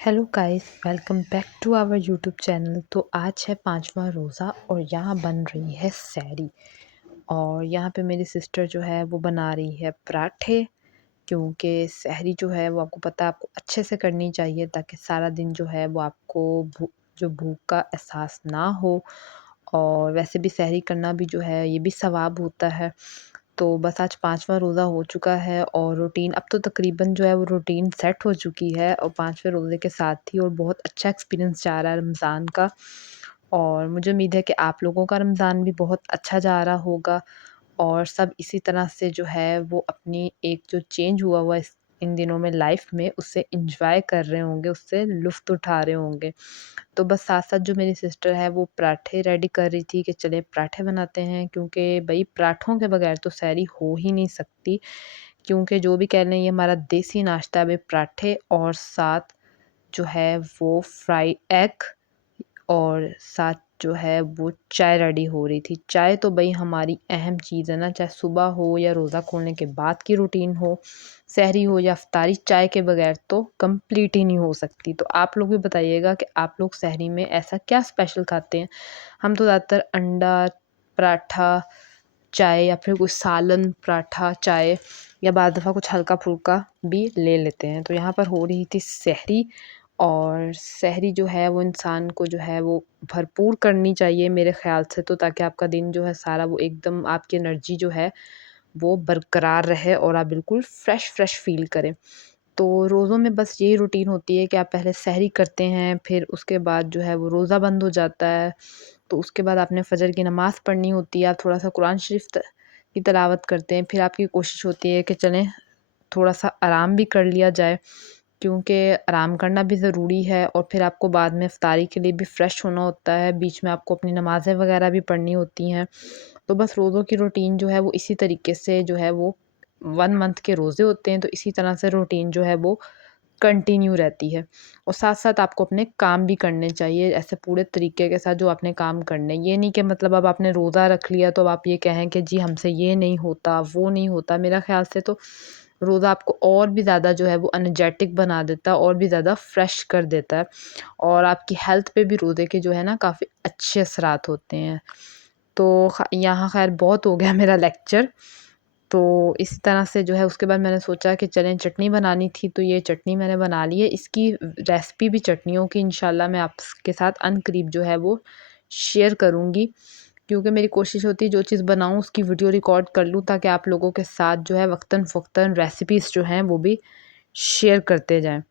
Hello guys, welcome back to our YouTube channel. तो आज है पांचवा रोज़ा और यहाँ बन रही है सहरी। और यहाँ पे मेरी सिस्टर जो है वो बना रही है पराठे, क्योंकि सहरी जो है वो आपको पता है आपको अच्छे से करनी चाहिए ताकि सारा दिन जो है वो आपको भूख का एहसास ना हो। और वैसे भी सहरी करना भी जो है ये भी सवाब होता है। तो बस आज पाँचवा रोज़ा हो चुका है और रूटीन अब तो तकरीबन जो है वो रूटीन सेट हो चुकी है और पाँचवें रोज़े के साथ ही और बहुत अच्छा एक्सपीरियंस जा रहा है रमज़ान का। और मुझे उम्मीद है कि आप लोगों का रमज़ान भी बहुत अच्छा जा रहा होगा और सब इसी तरह से जो है वो अपनी एक जो चेंज हुआ हुआ इस इन दिनों में लाइफ में उससे एंजॉय कर रहे होंगे, उससे लुत्फ़ उठा रहे होंगे। तो बस साथ-साथ जो मेरी सिस्टर है वो पराठे रेडी कर रही थी कि चले पराठे बनाते हैं, क्योंकि भई पराठों के बगैर तो सहरी हो ही नहीं सकती। क्योंकि जो भी कह लें ये हमारा देसी नाश्ता है, भई पराठे और साथ जो है वो फ्राई एग और साथ जो है वो चाय रेडी हो रही थी। चाय तो भई हमारी अहम चीज़ है ना, चाहे सुबह हो या रोज़ा खोलने के बाद की रूटीन हो, सहरी हो या इफ्तारी, चाय के बगैर तो कंप्लीट ही नहीं हो सकती। तो आप लोग भी बताइएगा कि आप लोग सहरी में ऐसा क्या स्पेशल खाते हैं? हम तो ज़्यादातर अंडा, पराठा, चाय या फिर कुछ सालन, पराठा, चाय या बाद दफ़ा कुछ हल्का-फुल्का भी ले लेते हैं। तो यहाँ पर हो रही थी सहरी और सहरी जो है वो इंसान को जो है वो भरपूर करनी चाहिए मेरे ख़्याल से, तो ताकि आपका दिन जो है सारा वो एकदम आपकी एनर्जी जो है वो बरकरार रहे और आप बिल्कुल फ्रेश फ़ील करें। तो रोज़ों में बस यही रूटीन होती है कि आप पहले सहरी करते हैं, फिर उसके बाद जो है वो रोज़ा बंद हो जाता है। तो उसके बाद आपने फ़जर की नमाज़ पढ़नी होती है, आप थोड़ा-सा कुरान शरीफ की तिलावत करते हैं। फिर आपकी कोशिश होती है कि चलें थोड़ा-सा आराम भी कर लिया जाए, क्योंकि आराम करना भी ज़रूरी है और फिर आपको बाद में इफ्तारी के लिए भी फ्रेश होना होता है, बीच में आपको अपनी नमाज़ें वग़ैरह भी पढ़नी होती हैं। तो बस रोज़ों की रूटीन जो है वो इसी तरीके से जो है वो 1 मंथ के रोज़े होते हैं, तो इसी तरह से रूटीन जो है वो कंटिन्यू रहती है। और साथ-साथ आपको अपने काम भी करने चाहिए ऐसे पूरे तरीके के साथ जो आपने काम करने हैं। ये नहीं कि मतलब अब आपने रोज़ा रख लिया तो अब आप ये कहें कि जी हमसे ये नहीं होता, वो नहीं होता। मेरा ख़्याल से तो रोज़ा आपको और भी ज़्यादा जो है वो एनर्जेटिक बना देता है और भी ज़्यादा फ्रेश कर देता है और आपकी हेल्थ पे भी रोज़े के जो है ना काफ़ी अच्छे असरात होते हैं। तो यहाँ ख़ैर बहुत हो गया मेरा लेक्चर। तो इसी तरह से जो है उसके बाद मैंने सोचा कि चलें चटनी बनानी थी, तो ये चटनी मैंने बना ली है। इसकी रेसिपी भी चटनियों की इंशाल्लाह मैं आपके साथ अनकरीब जो है वो शेयर करूँगी, क्योंकि मेरी कोशिश होती है जो चीज़ बनाऊँ उसकी वीडियो रिकॉर्ड कर लूँ ताकि आप लोगों के साथ जो है वक़्तन-फ़वक़्तन रेसिपीज़ जो हैं वो भी शेयर करते जाएँ।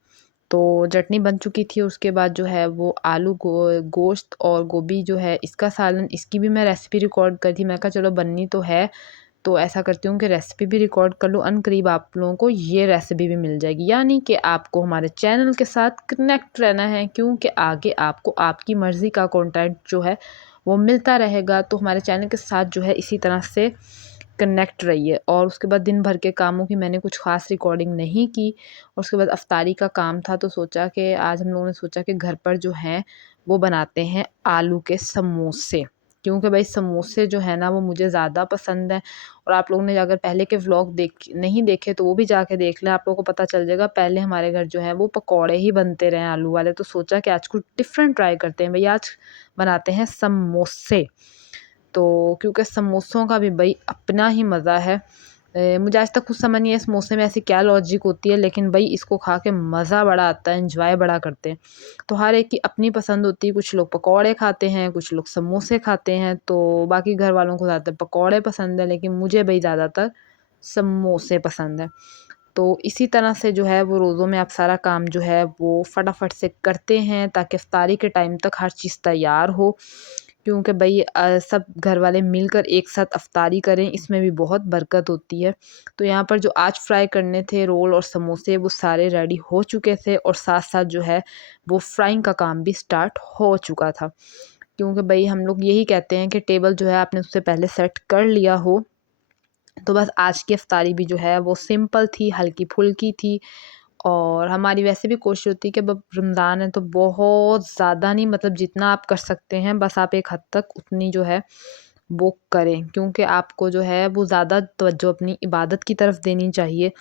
तो चटनी बन चुकी थी, उसके बाद जो है वो आलू गोश्त और गोभी जो है इसका सालन, इसकी भी मैं रेसिपी रिकॉर्ड करी थी। मैं कहा चलो बननी तो है, तो ऐसा करती हूँ कि रेसिपी भी रिकॉर्ड कर लूँ, अनकरीब आप लोगों को ये रेसिपी भी मिल जाएगी। यानी कि आपको हमारे चैनल के साथ कनेक्ट रहना है, क्योंकि आगे आपको आपकी मर्ज़ी का कंटेंट जो है वो मिलता रहेगा। तो हमारे चैनल के साथ जो है इसी तरह से कनेक्ट रहिए। और उसके बाद दिन भर के कामों की मैंने कुछ ख़ास रिकॉर्डिंग नहीं की और उसके बाद अफ्तारी का काम था, तो सोचा कि आज हम लोगों ने सोचा कि घर पर जो हैं वो बनाते हैं आलू के समोसे, क्योंकि भाई समोसे जो है ना वो मुझे ज़्यादा पसंद है। और आप लोगों ने अगर पहले के व्लॉग नहीं देखे तो वो भी जाके देख लें, आप लोगों को पता चल जाएगा। पहले हमारे घर जो है वो पकौड़े ही बनते रहे आलू वाले, तो सोचा कि आज कुछ डिफरेंट ट्राई करते हैं, भई आज बनाते हैं समोसे। तो क्योंकि समोसों का भी भई अपना ही मज़ा है। मुझे आज तक कुछ समझ नहीं आया समोसे में ऐसी क्या लॉजिक होती है, लेकिन भई इसको खा के मज़ा बड़ा आता है, एन्जॉय बड़ा करते हैं। तो हर एक की अपनी पसंद होती है, कुछ लोग पकौड़े खाते हैं, कुछ लोग समोसे खाते हैं, तो बाकी घर वालों को ज़्यादातर पकौड़े पसंद है, लेकिन मुझे भई ज़्यादातर समोसे पसंद है। तो इसी तरह से जो है वो रोज़ों में आप सारा काम जो है वो फटाफट से करते हैं ताकि इफ्तारी के टाइम तक हर चीज़ तैयार हो, क्योंकि भई सब घर वाले मिलकर एक साथ इफ्तारी करें इसमें भी बहुत बरकत होती है। तो यहाँ पर जो आज फ्राई करने थे रोल और समोसे वो सारे रेडी हो चुके थे और साथ-साथ जो है वो फ्राइंग का काम भी स्टार्ट हो चुका था। क्योंकि भई हम लोग यही कहते हैं कि टेबल जो है आपने उससे पहले सेट कर लिया हो। तो बस आज की इफ्तारी भी जो है वो सिंपल थी, हल्की-फुल्की थी और हमारी वैसे भी कोशिश होती है कि अब रमज़ान है तो बहुत ज़्यादा नहीं, मतलब जितना आप कर सकते हैं बस आप एक हद तक उतनी जो है वो करें, क्योंकि आपको जो है वो ज़्यादा तवज्जो अपनी इबादत की तरफ देनी चाहिए।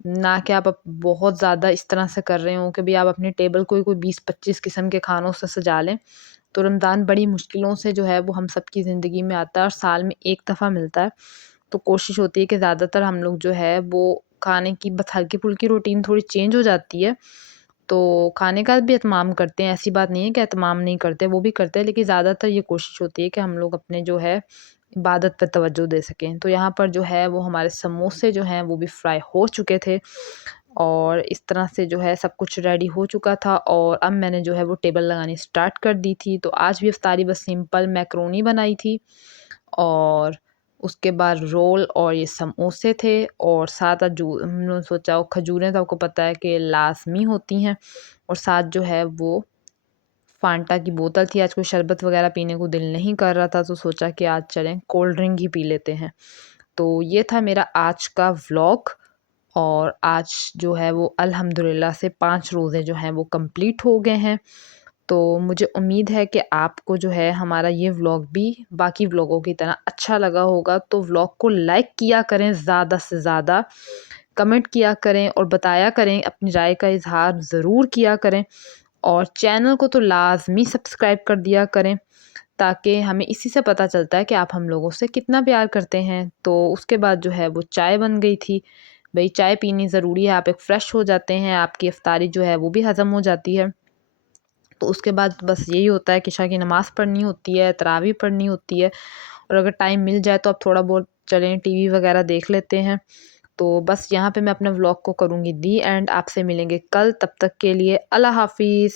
ना कि आप बहुत ज़्यादा इस तरह से कर रहे हो कि भई आप अपनी टेबल को ही कोई 20-25 किस्म के खानों से सजा लें। तो रमज़ान बड़ी मुश्किलों से जो है वो हम सबकी ज़िंदगी में आता है और साल में 1 दफ़ा मिलता है। तो कोशिश होती है कि ज़्यादातर हम लोग जो है वो खाने की बस हल्की-फुल्की रूटीन थोड़ी चेंज हो जाती है। तो खाने का भी एहतमाम करते हैं, ऐसी बात नहीं है कि एहतमाम नहीं करते, वो भी करते हैं, लेकिन ज़्यादातर ये कोशिश होती है कि हम लोग अपने जो है इबादत पे तवज्जो दे सकें। तो यहाँ पर जो है वो हमारे समोसे जो हैं वो भी फ्राई हो चुके थे और इस तरह से जो है सब कुछ रेडी हो चुका था और अब मैंने जो है वो टेबल लगानी स्टार्ट कर दी थी। तो आज भी इफ्तारी बस सिंपल मैकरोनी बनाई थी और उसके बाद रोल और ये समोसे थे और साथ हमने सोचा वो खजूरें तो आपको पता है कि लाज़मी होती हैं और साथ जो है वो फ़ांटा की बोतल थी। आज कोई शरबत वग़ैरह पीने को दिल नहीं कर रहा था तो सोचा कि आज चलें कोल्ड ड्रिंक ही पी लेते हैं। तो ये था मेरा आज का व्लॉग और आज जो है वो अल्हम्दुलिल्लाह से 5 रोज़े जो हैं वो कंप्लीट हो गए हैं। तो मुझे उम्मीद है कि आपको जो है हमारा ये व्लॉग भी बाकी व्लॉगों की तरह अच्छा लगा होगा। तो व्लॉग को लाइक किया करें ज़्यादा से ज़्यादा, कमेंट किया करें और बताया करें, अपनी राय का इज़हार ज़रूर किया करें और चैनल को तो लाज़मी सब्सक्राइब कर दिया करें ताकि हमें इसी से पता चलता है कि आप हम लोगों से कितना प्यार करते हैं। तो उसके बाद जो है वो चाय बन गई थी। भई चाय पीनी ज़रूरी है, आप एक फ्रेश हो जाते हैं, आपकी इफ्तारी जो है वो भी हज़म हो जाती है। तो उसके बाद बस यही होता है कि इशा की नमाज़ पढ़नी होती है, तरावी पढ़नी होती है और अगर टाइम मिल जाए तो अब थोड़ा बहुत चलें टीवी वग़ैरह देख लेते हैं। तो बस यहाँ पे मैं अपने व्लॉग को करूँगी दी एंड आपसे मिलेंगे कल, तब तक के लिए अल्लाह हाफ़िज़।